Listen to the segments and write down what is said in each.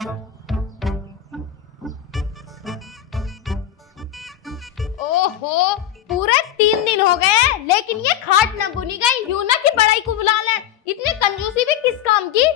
ओहो, पूरे 3 दिन हो गए हैं, लेकिन ये खाट ना बुनी गई। यूं ना कि बड़ाई को बुला ले। इतनी कंजूसी भी किस काम की?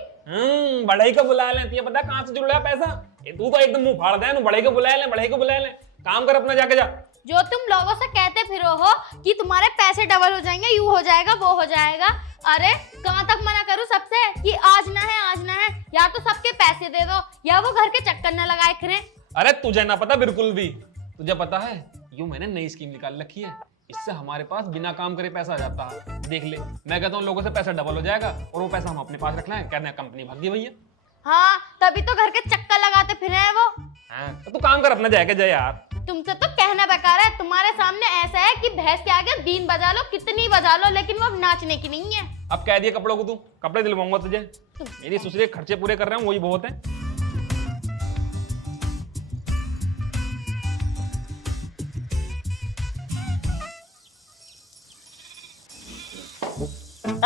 बड़ाई को बुला लेती है, पता कहां से जुड़ रहा है पैसा। तू तो एकदम मुंह फाड़ दे, बड़ाई को बुला ले, बड़ाई को बुला ले। काम कर अपना, जाके जा। जो तुम लोगों से कहते फिरो हो कि तुम्हारे पैसे डबल हो जाएंगे, यूं हो जाएगा, वो हो जाएगा। अरे कहां तक मना करूं सबसे कि आज ना है, आज ना है। या तो सबके पैसे दे दो या वो घर के चक्कर न लगाए करें। अरे तुझे ना पता बिल्कुल भी। तुझे पता है यूं मैंने नई स्कीम निकाल रखी है, इससे हमारे पास बिना काम करे पैसा आ जाता है। देख ले, मैं कहता हूँ लोगों से पैसा डबल हो जाएगा और वो पैसा हम अपने पास रखना है। कहते हैं कंपनी भाग गई भैया। हाँ, तभी तो घर के चक्कर लगाते फिरे हैं वो। हाँ, तो तू काम कर अपना, जाके जा यार। तुमसे तो कहना बेकार है। तुम्हारे सामने ऐसा है कि भैंस के आगे बीन बजा लो, कितनी बजा लो, लेकिन वो नाचने की नहीं है। अब कह दिए कपड़ों को, तू कपड़े दिलवाऊंगा तुझे। मेरी ससुर खर्चे पूरे कर रहे हैं, वही बहुत है।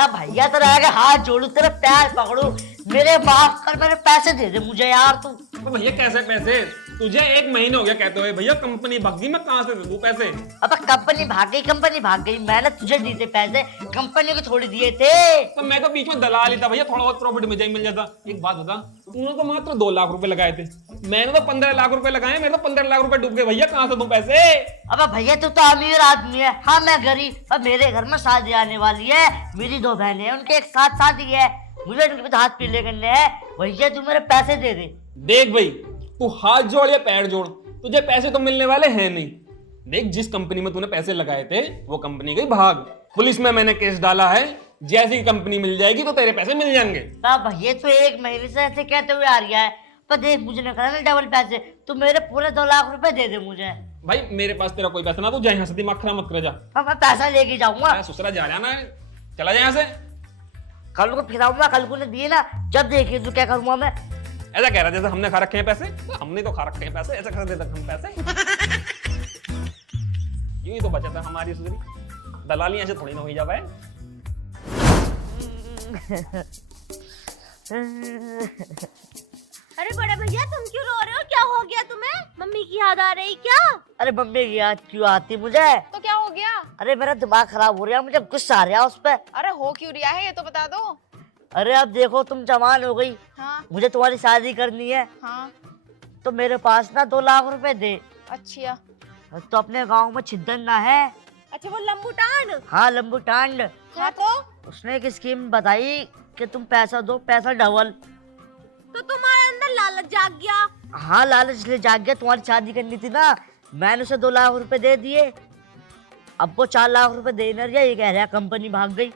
भैया तेरा आगे हाथ जोड़ू, तेरे पैर पकड़ू, मेरे माफ कर, मेरे पैसे दे दे मुझे यार तू। तो भैया कैसे पैसे? तुझे 1 महीना हो गया कहते हुए भैया कंपनी भाग गई, मैं कहां से दूं पैसे? अब कंपनी भाग गई, कंपनी भाग गई, मैंने तुझे दिए थे पैसे, कंपनी को थोड़ी दिए थे। तो मैं तो बीच में दलाल ही था भैया, थोड़ा बहुत प्रॉफिट मिल जाता। एक बात बता, तूने तो मात्र 2 लाख रुपए लगाए थे, मैंने तो 15 लाख रुपए लगाए। मेरे तो 15 लाख रुपए डूब गए भैया, कहां से दूं पैसे? अब भैया तू तो अमीर आदमी है, हाँ मैं गरीब। अब मेरे घर में शादी आने वाली है, मेरी 2 बहनें हैं, उनके एक साथ शादी है, मुझे उनके हाथ पीले करने हैं। भैया तू मेरे पैसे दे दे। देख भाई, तू हाथ जोड़ या पैर जोड़, तुझे पैसे तो मिलने वाले हैं नहीं। देख, जिस कंपनी में तूने पैसे लगाए थे वो कंपनी गई भाग, पुलिस में मैंने केस डाला है। जैसी कंपनी मिल जाएगी तो तेरे पैसे मिल जाएंगे। भैया तो 1 महीने से ऐसे कहते हुए आ रहा है, पर देख मुझे ना करना डबल पैसे, तू मेरे पूरे 2 लाख रुपए दे दे मुझे। भाई मेरे पास तेरा कोई पैसा ना, तू जा यहाँ से, दिमाग खराब मत कर जा। हाँ मैं पैसा लेके जाऊंगा। ससुरा जा रहा ना, चला जा यहाँ से। कल को फिराऊंगा, कल को ने दिए ना, जब देखिए तू क्या करूंगा मैं। ऐसा कह रहा जैसे हमने खा रखे हैं पैसे, तो हमने तो खा रखे हैं पैसे, ऐसा कैसे दे सकते हम पैसे? यूं ही तो बचत है हमारी सुधरी, दलाली ऐसे थोड़ी ना हुई जाए। अरे बड़े भैया, तुम क्यों रो रहे हो? क्या हो गया तुम्हें? मम्मी की याद आ रही क्या? अरे मम्मी की याद क्यों आती मुझे? तो क्या हो गया? अरे मेरा दिमाग खराब हो रहा है, मुझे गुस्सा आ रहा है उस पे। अरे हो क्यों रहा है, ये तो बता दो। अरे अब देखो तुम जवान हो गई, हाँ मुझे तुम्हारी शादी करनी है, हाँ। तो मेरे पास ना 2 लाख रुपए दे। अच्छा तो अपने गांव में छिद्दन ना है? अच्छा, वो लंबू टांड। हाँ लंबू टांड। हाँ तो उसने एक स्कीम बताई कि तुम पैसा दो, पैसा डबल। तो तुम्हारे अंदर लालच जाग गया? हाँ लालच इसलिए जाग गया, तुम्हारी शादी करनी थी ना, मैंने उसे 2 लाख रुपए दे दिए। अब वो 4 लाख रुपए देने रहा, ये कह रहा है कंपनी भाग गई।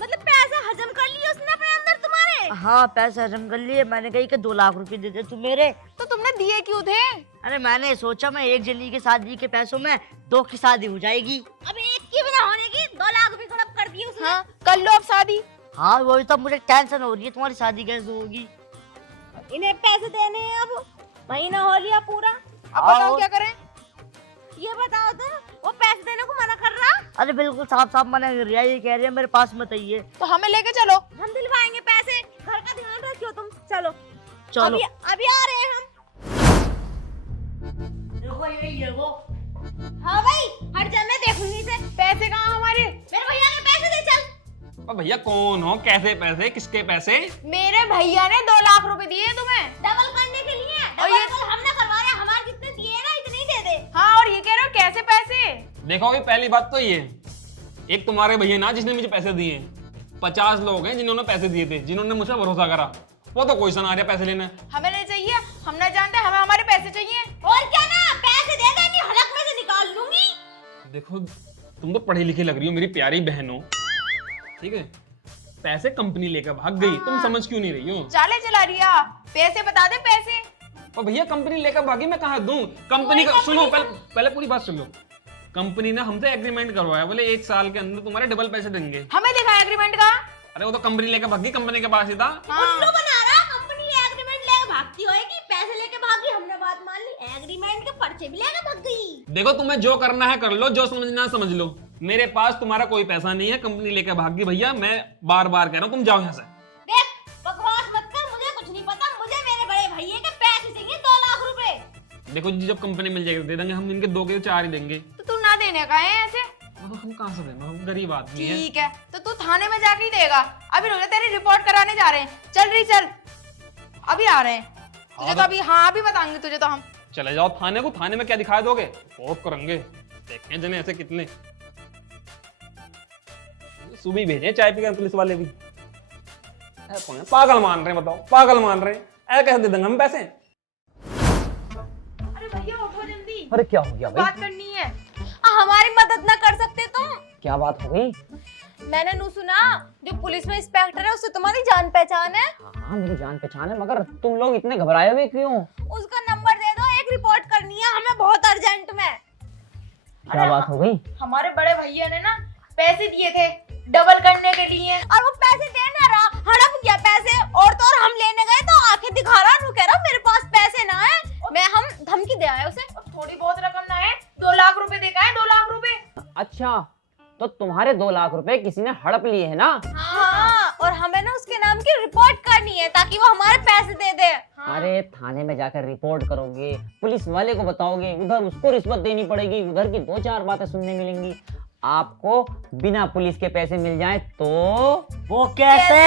मतलब पैसा हजम कर लिया उसने अपने अंदर तुम्हारे? हाँ पैसा हजम कर लिए, मैंने कही कि 2 लाख रुपए दे दे तू मेरे। तो तुमने दिए क्यों थे? अरे मैंने सोचा मैं एक जनी की शादी के पैसों में 2 की शादी हो जाएगी। अब एक की भी ना होने की, 2 लाख रुपए खर्च कर दिए उसने। हाँ, कर लो अब शादी। हाँ वही तो मुझे टेंशन हो रही है, तुम्हारी शादी कैसे होगी? इन्हें पैसे देने हैं, अब महीना हो लिया पूरा। अब हाँ, बताओ क्या करें? ये बताओ तो, वो पैसे देने को मना कर रहा? अरे बिल्कुल साफ साफ मना कर रहा है, ये कह रही है मेरे पास मत आइए। तो हमें लेके चलो, हम दिलवाएंगे पैसे। घर का ध्यान रखियो तुम। चलो चलो अभी आ रहे हैं हम। देखो यही है वो। हाँ भाई, हट जा, मैं देखूंगी इसे। पैसे कहाँ हमारे? मेरे भैया के पैसे दे चल। भैया कौन हो, कैसे पैसे, किसके पैसे? मेरे भैया ने 2 लाख रुपए दिए तुम्हें डबल करने के लिए। और ये हमने करवा रहे, हमारे जितने दिए ना इतने ही दे दे। हाँ, और ये कह रहे हो कैसे पैसे? देखो अभी पहली बात तो ये, एक तुम्हारे भैया ना जिसने मुझे पैसे दिए, 50 लोग हैं जिन्होंने पैसे दिए थे, जिन्होंने मुझे भरोसा करा, वो तो कोई सा ना आ रहा पैसे लेने। हमें नहीं चाहिए, हम ना जानते, हमें हमारे पैसे चाहिए। और क्या ना, पैसे दे दे, नहीं हलक में से निकाल लूंगी। देखो तुम तो पढ़ी लिखी लग रही हो, मेरी प्यारी बहन हो, ठीक है? पैसे कंपनी लेकर भाग गई, तुम समझ क्यों नहीं रही हो? चाले चला रिया, पैसे बता दे पैसे। और भैया कंपनी लेकर भागी, मैं कहाँ दूं? कंपनी का सुनो, पहले पूरी बात सुन लो। कंपनी ने हमसे एग्रीमेंट करवाया, बोले 1 साल के अंदर तुम्हारे डबल पैसे देंगे। हमें दिखा एग्रीमेंट का। अरे वो तो कंपनी लेकर भागी, कंपनी के पास ही था। उल्लू बना रहा, कंपनी एग्रीमेंट लेकर भागती होएगी, पैसे लेके भागी, हमने बात मान ली, एग्रीमेंट के पर्चे भी लेकर भाग गई। देखो तुम्हें जो करना है कर लो, जो समझना है समझ लो, मेरे पास तुम्हारा कोई पैसा नहीं है, कंपनी लेकर भागी भैया, मैं बार बार कह रहा हूँ तुम जाओ यहाँ से। देख बकवास मत कर, मुझे कुछ नहीं पता, मुझे मेरे देखो जी, जब कंपनी मिल जाएगी तो दे देंगे हम, इनके 2 के 4 ही देंगे। तो तू ना देने का है ऐसे? अब हम कहाँ से देना, हम गरीब आदमी है। ठीक है, तो तू थाने में जाके ही देगा। अभी रुक जा, तेरी रिपोर्ट कराने जा रहे हैं। चल रही चल, अभी आ रहे हैं तुझे तो अभी। हाँ अभी बताएंगे तुझे तो हम। चले जाओ थाने को, थाने में क्या दिखा दोगे, कोप करेंगे, देखें जने ऐसे कितने। सुबह भेजे चाय पीकर पुलिस वाले भी, कौन है? पागल मान रहे हैं, बताओ पागल मान रहे हैं, ऐसे कैसे दे देंगे हम पैसे? अरे भैया उठो जल्दी, अरे क्या हो गया भाई? बात करनी है। हमारी मदद ना कर सकते तुम? क्या बात हो गई? मैंने नू सुना, जो पुलिस में इंस्पेक्टर है उससे तुम्हारी जान पहचान है। हाँ मेरी जान पहचान है, मगर तुम लोग इतने घबराए हुए क्यों? उसका नंबर दे दो, एक रिपोर्ट करनी है हमें बहुत अर्जेंट में। क्या बात हो गई? हमारे बड़े भैया ने ना पैसे दिए थे डबल करने के लिए, और वो पैसे दे ना रहा, हड़प गया पैसे। और तो और हम लेने गए तो आंखें दिखा रहा, नु कह रहा मेरे पास पैसे ना है। हम धमकी दे आए उसे, थोड़ी बहुत रकम ना है, 2 लाख रुपए देखा है, 2 लाख रुपए। अच्छा, तो तुम्हारे 2 लाख रुपए किसी ने हड़प लिए है ना? हाँ, और हमें ना उसके नाम की रिपोर्ट करनी है ताकि वो हमारे पैसे दे दे। अरे थाने में जाकर रिपोर्ट करोगे, पुलिस वाले को बताओगे, उधर उसको रिश्वत देनी पड़ेगी, उधर की 2-4 बातें सुनने मिलेंगी। आपको बिना पुलिस के पैसे मिल जाए तो वो कैसे?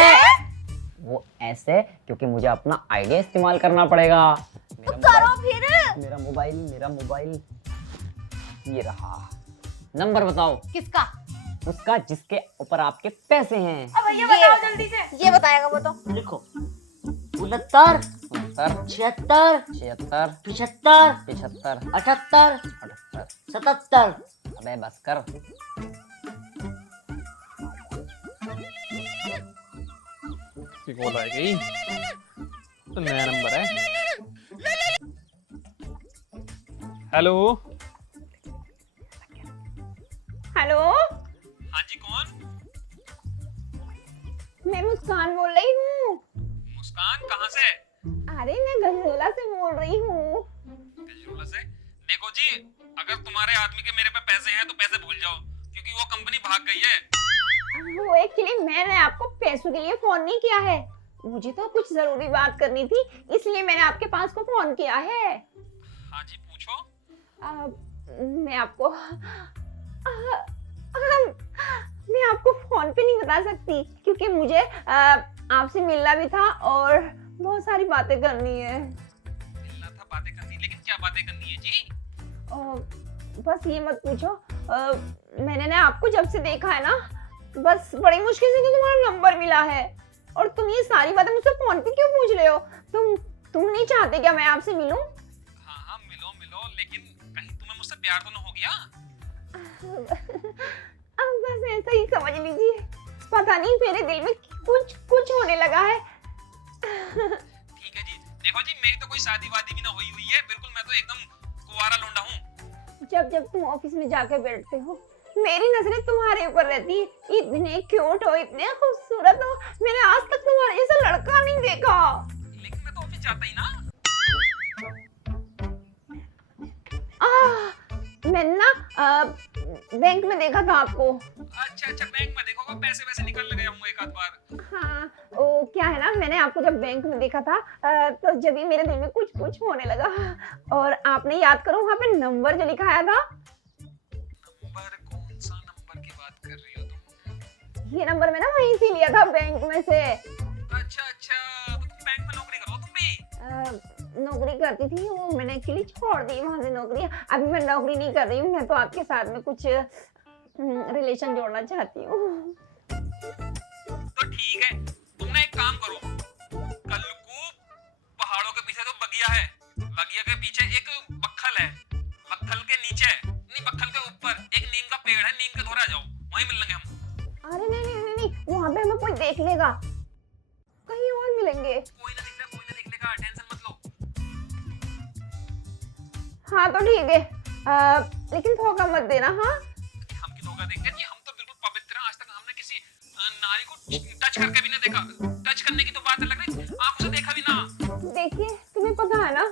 वो ऐसे, क्योंकि मुझे अपना आइडिया इस्तेमाल करना पड़ेगा। तो करो फिर। मेरा मोबाइल ये रहा। नंबर बताओ किसका? उसका जिसके ऊपर आपके पैसे हैं। अब भैया बताओ जल्दी से। ये बताएगा वो तो। लिखो 69 69 76 76 75 75 78 78। 77। अबे बस कर। किसी को लाएगी तो नया नंबर है। हेलो हेलो, हाँ जी, कौन? मैं मुस्कान बोल रही हूँ। मुस्कान कहाँ से? अरे मैं गंजोला से बोल रही हूँ। गजरोला से? देखो जी, अगर तुम्हारे आदमी के मेरे पे पैसे हैं तो पैसे भूल जाओ, क्योंकि वो कंपनी भाग गई है। वो एक्चुअली मैंने आपको पैसों के लिए फोन नहीं किया है, मुझे तो कुछ जरूरी बात करनी थी, इसलिए मैंने आपके पास को फोन किया है। हाँ जी, पूछो। मैं आपको मैं आपको फोन पे नहीं बता सकती, क्योंकि मुझे आपसे मिलना भी था और बहुत सारी बातें करनी है। मिलना था, बातें करनी, लेकिन क्या बातें करनी है जी? बस ये मत पूछो, मैंने ना आपको जब से देखा है ना, बस बड़ी मुश्किल से तो तुम्हारा नंबर मिला है, और तुम ये सारी बातें मुझसे फोन पे क्यों पूछ रहे हो? तुम नहीं चाहते क्या मैं आपसे मिलूं? हाँ हाँ, मिलो मिलो, लेकिन कहीं तुम्हें मुझसे प्यार तो न हो गया? अब बस ऐसा ही समझ लीजिए, पता नहीं मेरे दिल में कुछ होने लगा है। ठीक है जी, देखो जी, मेरी तो कोई शादी वादी भी ना हुई है, बिल्कुल मैं तो एकदम कुंवारा लौंडा हूँ। जब तुम ऑफिस में जाके बैठते हो, मेरी नजरें तुम्हारे ऊपर रहती है। इतने क्यूट हो, इतने खूबसूरत हो, मैंने आज तक तुम्हारे जैसा लड़का नहीं देखा। लेकिन मैं तो ऑफिस जाता ही ना। मैंने ना बैंक में देखा था आपको। अच्छा, बैंक में देखोगे, पैसे वैसे निकल गए होंगे एक आध बार। हाँ, वो क्या है ना, मैंने आपको जब बैंक में देखा था तो जब ही मेरे दिल में कुछ होने लगा, और आपने याद करो वहाँ पे नंबर जो लिखाया था। नंबर? कौन सा नंबर की बात कर रही हो तुम? ये नंबर मैंने वहीं से लिया था, बैंक में से। अच्छा, तो तुम बैंक में नौकरी करो तुम भी? नौकरी करती थी, वो मैंने एक्चुअली छोड़ दी वहां से नौकरी। अभी मैं नौकरी नहीं कर रही हूँ, मैं तो आपके साथ में कुछ रिलेशन जोड़ना चाहती हूँ। तो ठीक है, तुम ना एक काम करो, कल को पहाड़ों के पीछे तो बगिया है, बगिया के पीछे एक बक्खल है, बक्खल के नीचे नहीं, बक्खल के ऊपर एक नीम का पेड़ है, नीम के धोरा जाओ, वहीं मिल लेंगे हम। अरे नहीं, वहां पे हमें कोई देख लेगा, कहीं और मिलेंगे। कोई ना देख लेगा, टेंशन मत लो। हाँ तो ठीक है, लेकिन धोखा मत देना। हाँ, हम की धोखा देंगे जी, हम तो बिल्कुल पवित्र हैं, आज तक हमने किसी नारी को टच करके भी नहीं देखा। टच करने की तो बात अलग है, आंखों से देखा भी ना। देखिए तुम्हें पता है ना,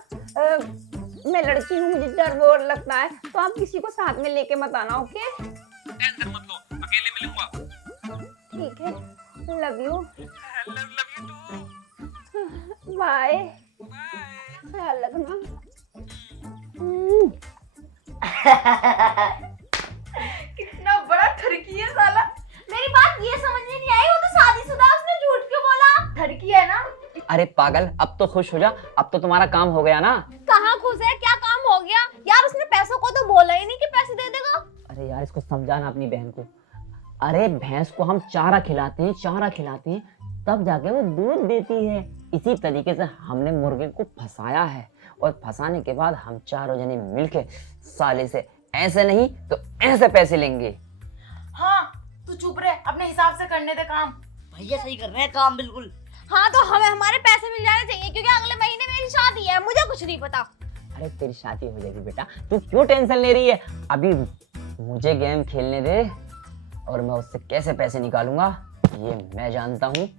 मैं लड़की हूँ, मुझे डर बहुत लगता है, तो आप किसी को साथ में लेके मत आना, ओके? टेंशन मत लो, अकेले मिलूंगा। ठीक है, love you. Love you too. Bye. Bye. ख्याल रखना। कितना बड़ा ठरकी है साला। मेरी बात ये समझ में नहीं आई, वो तो शादीशुदा है, उसने झूठ क्यों बोला? ठरकी है ना। अरे पागल, अब तो खुश हो जा, अब तो तुम्हारा काम हो गया ना। कहाँ खुश है, क्या काम हो गया यार? उसने पैसों को तो बोला ही नहीं कि पैसे दे देगा। अरे यार इसको समझाना अपनी बहन को। अरे भैंस को हम चारा खिलाते हैं तब जाके वो दूध देती है। इसी तरीके से हमने मुर्गे को फंसाया है और फंसाने के बाद हम चारों जने मिलके साले से ऐसे नहीं तो ऐसे पैसे लेंगे। हाँ तू चुप रहे, अपने हिसाब से करने दे काम। भैया सही कर रहे हैं काम बिल्कुल। हाँ तो हमें हमारे पैसे मिल जाने चाहिए, क्योंकि अगले महीने मेरी शादी है, मुझे कुछ नहीं पता। अरे तेरी शादी हो जाएगी बेटा, तू क्यों टेंशन ले रही है? अभी मुझे गेम खेलने दे और मैं उससे कैसे पैसे निकालूंगा ये मैं जानता हूँ,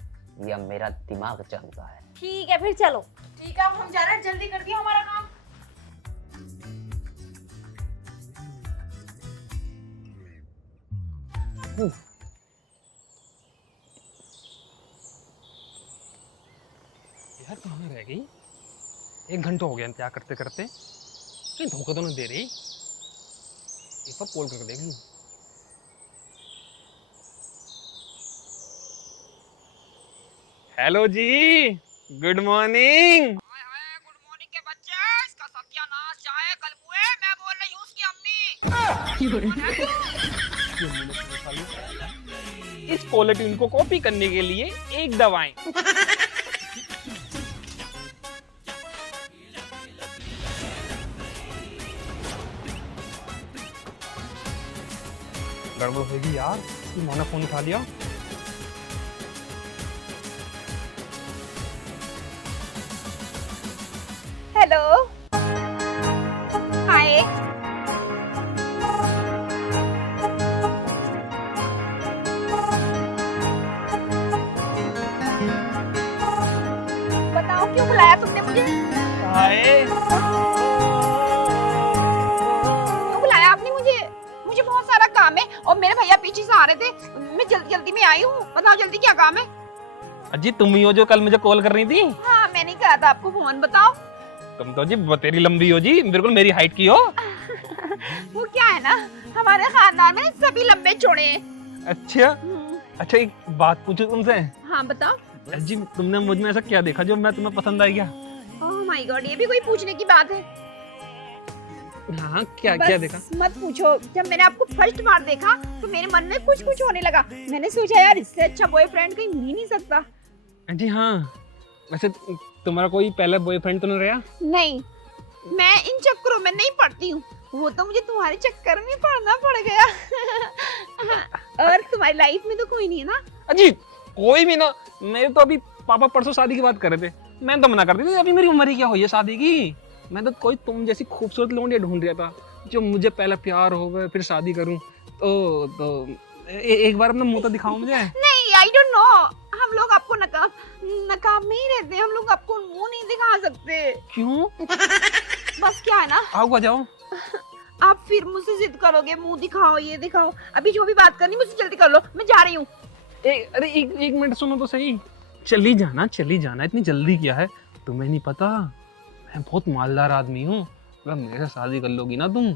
या मेरा दिमाग जानता है। ठीक है फिर चलो। ठीक है, अब हम जा रहे हैं, जल्दी कर दियो हमारा काम। यार कहाँ रह गई? 1 घंटा हो गया इंतजार करते करते, कहीं धोखा तो नहीं दे रही। एक बार कॉल करके देख लूं। हेलो जी, गुड मॉर्निंग। गुड मॉर्निंग के बच्चे, इसका सत्यानाश चाहे कल मुए, मैं बोल रही हूँ उसकी अम्मी। इस पॉलिटिन को कॉपी करने के लिए एक दवाएं। गड़बड़ होगी यार, इसकी माँ ने फोन उठा लिया। हेलो, हाय। बताओ क्यों बुलाया तुमने मुझे? क्यों बुलाया आपने मुझे? मुझे बहुत सारा काम है और मेरे भैया पीछे से आ रहे थे, मैं जल्दी जल्दी में आई हूँ। बताओ जल्दी क्या काम है? अजी तुम ही हो जो कल मुझे कॉल कर रही थी? हाँ मैंने कहा था आपको फोन। बताओ। तुम तो जी बतेरी लंबी हो जी, बिल्कुल मेरी हाइट की हो। वो क्या है ना, हमारे खानदान में सभी लंबे चौड़े हैं। अच्छा अच्छा, एक बात पूछूं तुमसे? हाँ बताओ। जी तुमने मुझ में ऐसा क्या देखा जो मैं तुम्हें पसंद आई? क्या? ओह माय गॉड, ये भी कोई पूछने की बात है? हाँ क्या बस क्या देखा? मत पूछो। जब मैंने आपको फर्स्ट बार देखा तो मेरे मन में कुछ कुछ होने लगा। मैंने सोचा यार इससे अच्छा बॉयफ्रेंड कहीं मिल ही नहीं सकता। जी हाँ, वैसे तुम्हारा कोई पहला बॉयफ्रेंड तो नहीं रहा? नहीं, मैं इन चक्करों में नहीं पड़ती हूँ, वो तो मुझे तुम्हारे चक्कर में पड़ना पड़ गया। और तुम्हारी लाइफ में तो कोई नहीं है ना? अजी कोई भी ना, मेरे तो अभी पापा परसों शादी की बात कर रहे थे, मैं तो मना कर दी थी। अभी मेरी उम्र ही क्या हुई है शादी की? मैं तो कोई तुम जैसी खूबसूरत लौंडिया ढूंढ रहा था जो मुझे पहला प्यार हो गए फिर शादी करूं। तो एक बार अपना मुंह तो दिखाओ मुझे। नहीं, आई डोंट नो, हम लोग आपको नकाब में ही रहते हैं, हम लोग आपको मुंह नहीं दिखा सकते। क्यों? बस क्या है ना, आओ जाओ। आप फिर मुझसे जिद करोगे, मुंह दिखाओ, ये दिखाओ। अभी जो भी बात करनी मुझसे जल्दी कर लो, मैं जा रही हूँ। अरे एक मिनट सुनो तो सही। चली जाना, इतनी जल्दी क्या है? तुम्हें नहीं पता मैं बहुत मालदार आदमी हूँ। अगर मेरे से शादी कर लोगी ना तुम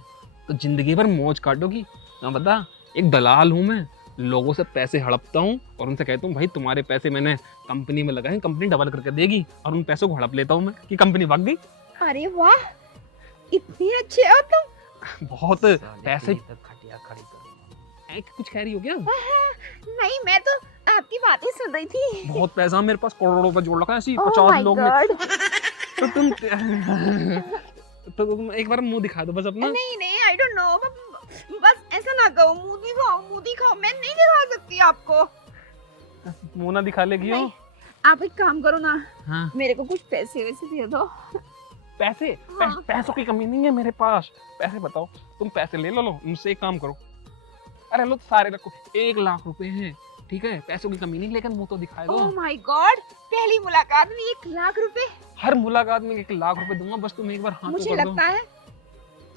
तो जिंदगी भर मौज काटोगी। ना पता, एक दलाल हूँ मैं, लोगों से पैसे हड़पता हूँ और उनसे कहता हूँ भाई तुम्हारे पैसे मैंने कंपनी में लगाए, कंपनी डबल करके देगी, और उन पैसों को हड़प लेता हूँ मैं कि कंपनी भाग गई। अरे वाह, इतने अच्छे हो तुम। बहुत पैसे। कुछ कह रही हो क्या? नहीं, मैं तो आपकी बातें सुन रही थी। बहुत पैसा मेरे पास, करोड़ों रुपए जोड़ रखा है ऐसी Oh 50 my लोग में। God। तो तुम एक बार मुंह दिखा दो बस अपना। नहीं, आई डोंट नो, बस ऐसा ना कहो, मुंह दिखाओ। मैं नहीं दिखा सकती आपको। मुंह ना दिखा लेगी हो? नहीं। आप एक काम करो ना, हाँ। मेरे को कुछ पैसे वैसे दे दो। पैसे? हाँ। पैसों की कमी नहीं है मेरे पास। पैसे बताओ, तुम पैसे ले लो मुझसे एक काम करो। अरे लो सारे रखो, 1 लाख रुपए हैं, ठीक है? पैसों की कमी नहीं, लेकिन मुंह तो दिखाए दो। ओह माय गॉड, पहली मुलाकात में 1 लाख रुपए? हर मुलाकात में 1 लाख रुपए दूंगा, बस तुम एक बार हाँ तो मुझे कर दो। लगता है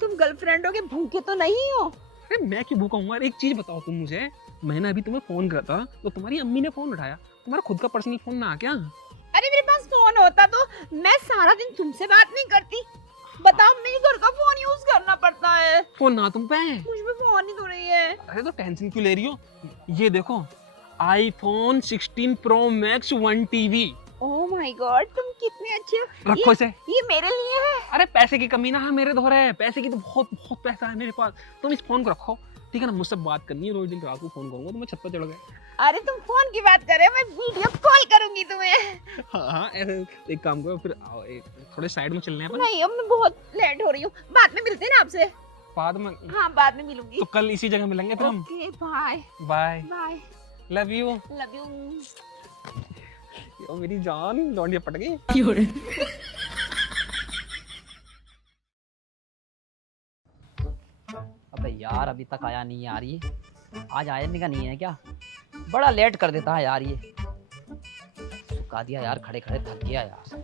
तुम गर्लफ्रेंड हो के भूखे तो नहीं हो। अरे मैं क्यों भूखा हूँ? एक चीज बताओ तुम मुझे, मैंने अभी तुम्हें फोन करा था तो तुम्हारी अम्मी ने फोन उठाया, तुम्हारा खुद का पर्सनल फोन ना आ क्या? अरे मेरे पास फोन होता तो मैं सारा दिन तुमसे बात नहीं करती। बताओ, मुझे घर का फोन यूज करना पड़ता है, फोन ना तुम पे है। मुझ पे फोन ही तो नहीं है। अरे तो टेंशन क्यों ले रही हो? ये देखो iPhone 16 Pro Max 1 TB। Oh my God, तुम कितने अच्छे हो। रखो इसे। ये मेरे लिए है। अरे पैसे की कमी ना है मेरे दोहरे है, पैसे की तो बहुत बहुत पैसा है मेरे पास। तुम इस फोन को रखो, ठीक है ना? मुझसे बात करनी है, रोज दिन रात को फोन करूंगा, तो मैं छत पर चढ़ गया। अरे तुम फोन की बात कर रहे हो, मैं वीडियो कॉल करूंगी तुम्हें। हाँ ऐसे एक काम करो, फिर आओ थोड़े साइड में चलने हैं अपन। नहीं, अब मैं बहुत लेट हो रही हूँ, बाद में मिलते हैं ना आपसे। बाद में? हाँ, बाद में मिलूंगी। तो कल इसी जगह मिलेंगे फिर हम। Okay, bye bye, bye, love you. Love you. Yo मेरी जान, लौंडिया पट गई। अबे यार, अभी तक आया नहीं यार। ये आज आने का नहीं है क्या? बड़ा लेट कर देता है यार ये। सुखा दिया यार, खड़े खड़े थक गया यार।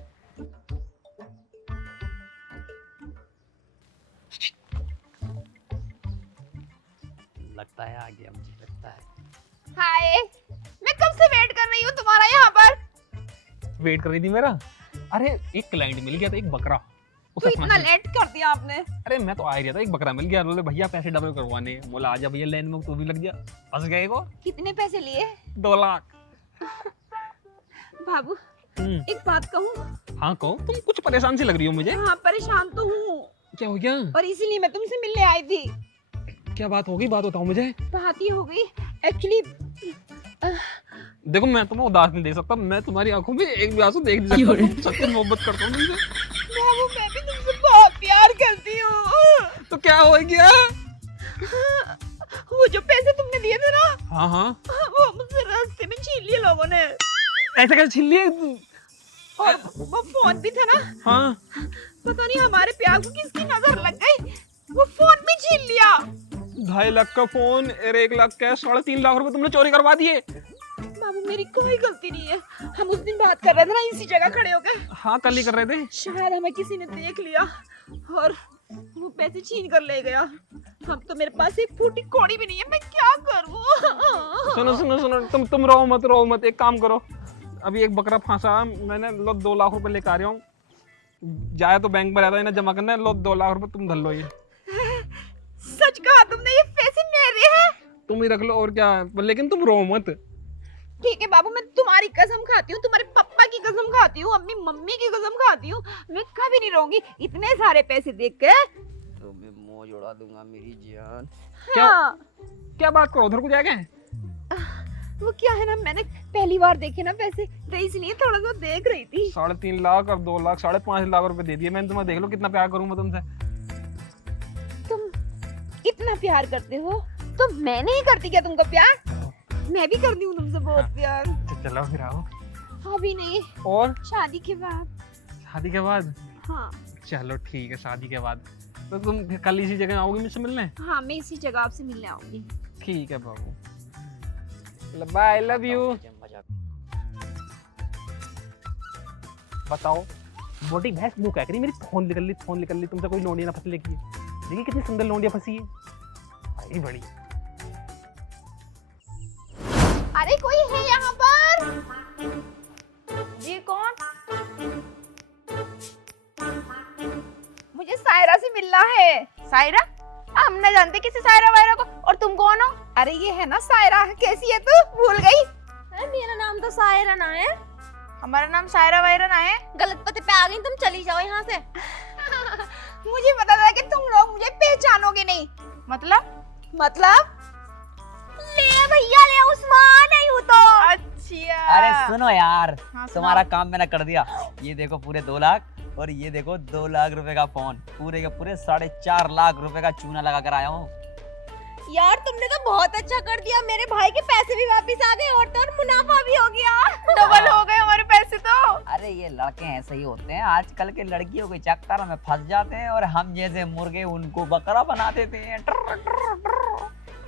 लगता है आ गया, मुझे लगता है। हाय, मैं कब से वेट कर रही हूँ तुम्हारा यहाँ पर। वेट कर रही थी मेरा? अरे एक क्लाइंट मिल गया था, एक बकरा। तो उसे इतना लेट कर दिया आपने। अरे मैं तो आ ही रहा था, एक बकरा मिल गया। बोले भैया पैसे डबल करवाने हैं। बोला आजा भैया लाइन में, तू भी लग जा। फंस गए को। कितने पैसे लिए? 2 लाख। बाबू, एक बात कहूँ? हाँ कहो। तुम कुछ परेशान सी लग रही हो मुझे। हाँ, परेशान तो हूँ, क्या हो गया? और इसीलिए मैं तुमसे मिलने आई थी। क्या बात हो गई? बात बताओ मुझे। बात ये हो गई एक्चुअली। देखो मैं तुम्हें उदास नहीं देख सकता, मैं तुम्हारी आंखों में एक भी आंसू देख नहीं सकता। तुम सच्ची मोहब्बत करता हूँ तुमसे। बाबू, मैं भी तुमसे बहुत प्यार करती हूँ। तो क्या हो गया? वो जो पैसे तुमने दिए थे ना, हाँ हाँ। वो मुझसे रास्ते में छीन लिए लोगों ने। ऐसे कैसे छीन लिए? और वो फोन भी था ना। हाँ। पता नहीं हमारे प्यार को किसकी नजर लग गई, वो फोन भी छीन लिया। 2.5 लाख का फोन और 1 लाख कैश, 3.5 लाख रुपए तुमने चोरी करवा दिए। बाबू, मेरी कोई गलती नहीं है। हम उस दिन बात कर रहे थे ना इसी जगह खड़े होकर। हाँ कल ही कर रहे थे। शायद हमें किसी ने देख लिया और वो पैसे छीन कर ले गया। अब तो मेरे पास एक फूटी कौड़ी भी नहीं है, मैं क्या करूं? सुनो सुनो सुनो, तुम रो मत। एक काम करो, अभी एक बकरा फंसा, मैंने लो 2 लाख रुपए लेकर आ रहा हूँ। जाए तो बैंक में रहता है ना, जमा करना है। लो 2 लाख रुपए तुम धर लो। ये सच कहा तुमने, ये पैसे मेरे हैं। तुम ही रख लो और क्या, लेकिन तुम रो मत। ठीक है बाबू, मैं तुम्हारी कसम खाती हूँ, तुम्हारे पापा की कसम खाती हूँ, अपनी मम्मी की कसम खाती हूँ, मैं कभी नहीं रोऊंगी। इतने सारे पैसे देख के तो मैं मौज उड़ा दूंगा मेरी जान। हाँ। क्या बात करो, उधर को जाएगा? वो क्या है ना, मैंने पहली बार देखे ना पैसे, तो इसलिए थोड़ा सा देख रही थी। 3.5 लाख और 2 लाख, 5.5 लाख रुपए दे दिए मैंने तुम्हें। देख लो कितना प्यार करूँ मैं तुमसे। तुम इतना प्यार करते हो तो मैं नहीं करती क्या तुमको प्यार? मैं भी करती हूँ तुमसे बहुत प्यार। तो चलो फिर आओ। अभी नहीं, और शादी के बाद। शादी के बाद? हाँ चलो ठीक है, शादी के बाद। तो तुम फिर कल इसी जगह आओगी मुझसे मिलने? हाँ, मैं इसी जगह आपसे मिलने आऊंगी। ठीक है बाबू, बाय, लव यू। बताओ मोटी भैंस मुंह क्या करी मेरी? फोन निकल ली तुमसे कोई लौंडिया ना फंस लेगी। देखिए कितनी सुंदर लौंडिया फंसी है, आई बड़ी। अरे कोई है यहाँ पर? ये कौन? मुझे सायरा से मिलना है। सायरा? हम न जानते किसी सायरा वायरा को। और तुम कौन हो? अरे ये है ना सायरा। कैसी है तू? भूल गई? मेरा नाम तो सायरा ना है। हमारा नाम सायरा वायरा ना है। गलत पते पे आ गई तुम, चली जाओ यहाँ से। मुझे पता था कि तुम लोग मुझे पहचानोगे नहीं। मतलब ले भैया ले, उस्मान नहीं हूँ तो। अच्छा। अरे सुनो यार, हाँ, सुनाओ। तुम्हारा काम मैंने कर दिया। ये देखो पूरे 2 लाख, और ये देखो 2 लाख रुपए का फोन, पूरे के पूरे 4.5 लाख रुपए का चूना लगा कर आया हूँ। यार तुमने तो बहुत अच्छा कर दिया, मेरे भाई के पैसे भी वापस आ गए और तो और मुनाफा भी हो गया। डबल हो गए हमारे पैसे तो। अरे ये लड़के ऐसे ही होते हैं, आजकल के लड़कियों के चक्कर में फंस जाते हैं और हम जैसे मुर्गे उनको बकरा बना देते हैं।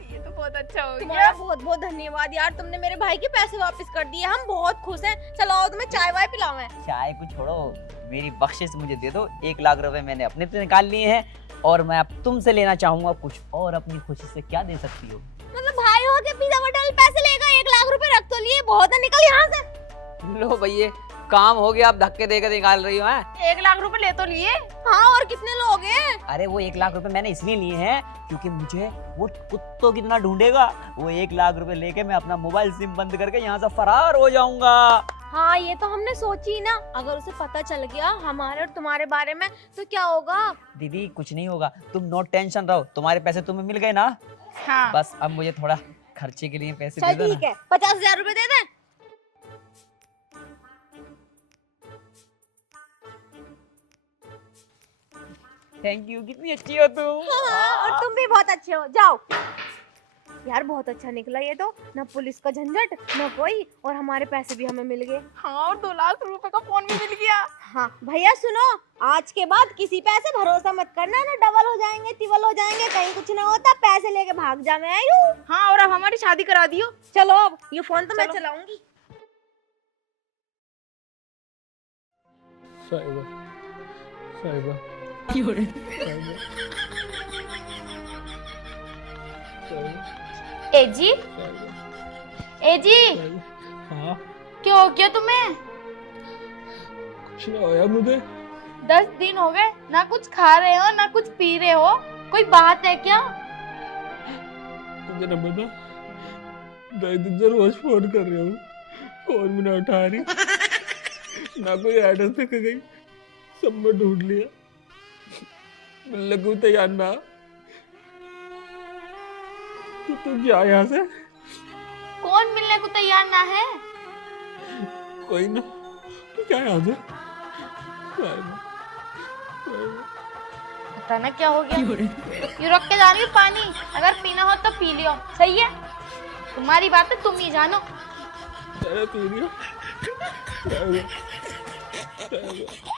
ये तो बहुत अच्छा हो तुम्हारा गया। बहुत बहुत धन्यवाद यार, तुमने मेरे भाई के पैसे वापस कर दिए, हम बहुत खुश हैं। चलो आओ तुम्हें चाय वाय पिलाऊं। चाय को छोड़ो, मेरी बख्शिश मुझे दे दो। 1 लाख रुपए मैंने अपने से निकाल लिए हैं और मैं अब तुमसे लेना चाहूंगा कुछ और। अपनी खुशी से क्या दे सकती हो? मतलब भाई हो के पिज्जा होटल पैसे लेगा, 1 लाख रुपए रख तो लिए, बहुत है, निकल यहाँ से। लो भैया, काम हो गया, अब धक्के देकर निकाल रही हो हैं? 1 लाख रुपए ले तो लिए। हाँ, और कितने लोग हैं? अरे वो 1 लाख रुपए मैंने इसलिए लिए हैं क्योंकि मुझे वो कुत्तों कितना ढूंढेगा। वो 1 लाख रुपए लेके मैं अपना मोबाइल सिम बंद करके यहाँ से फरार हो जाऊंगा। हाँ, ये तो हमने सोची ना, अगर उसे पता चल गया हमारे और तुम्हारे बारे में तो क्या होगा? दीदी कुछ नहीं होगा, तुम नो टेंशन रहो, तुम्हारे पैसे तुम्हें मिल गए ना। हाँ। बस अब मुझे थोड़ा खर्चे के लिए पैसे चल दे दो ठीक है, 50,000 रुपए दे दे। थैंक यू, कितनी अच्छी हो तुम। हाँ, और तुम भी बहुत अच्छे हो, जाओ। यार बहुत अच्छा निकला ये तो, ना पुलिस का झंझट ना कोई, और हमारे पैसे भी हमें मिल गए। हाँ, और 2 लाख रुपए का फोन भी मिल गया। हाँ भैया सुनो, आज के बाद किसी पे ऐसे भरोसा मत करना, ना डबल हो जाएंगे तिबल हो जाएंगे, कहीं कुछ ना होता पैसे लेके भाग जा। मैं आई हूँ। हाँ, और अब हमारी शादी करा दियो। चलो अब ये फोन तो मैं चलाऊंगी। साहिबा, साहिबा, ए जी, ए जी, हाँ क्या हो गया तुम्हें? कुछ ना होया मुझे। 10 दिन हो गए, ना कुछ खा रहे हो ना कुछ पी रहे हो, कोई बात है क्या? तुझे ना पता, 10 दिन से रोज फोन कर रही हूँ, फोन में ना उठा रही, ना कोई एड्रेस देख गई, सब में ढूंढ लिया, मिलने को तैयार ना। तो तू क्या यहाँ से? कौन मिलने को तैयार ना है? कोई ना, तू क्या यहाँ से? पता ना क्या हो गया। ये रख के जा रही हूँ पानी, अगर पीना हो तो पी लियो, सही है? तुम्हारी बात है, तुम ही जानो। अरे पी लियो।